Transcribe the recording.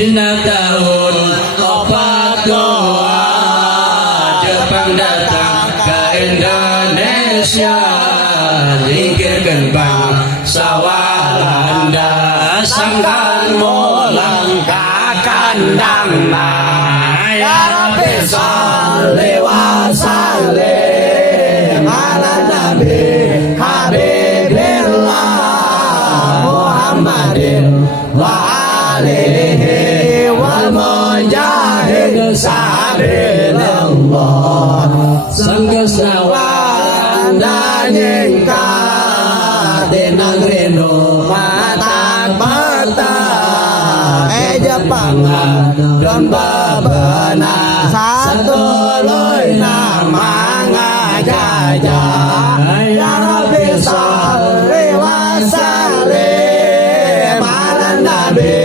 Dina tahun 42 Jepang datang ke Indonesia, singkirkan bangsa Walanda, sangkan molang kakandang ya Rabbi salli wa sallim ala Nabi Habibillah Muhammadin wa alihi wal mujahid sabilillah sanggesna Walanda nyingka di negeri nu mata mata Jepang dan babana satu loy nama ngajajah ya Rabbi salli wa sallim ala Nabi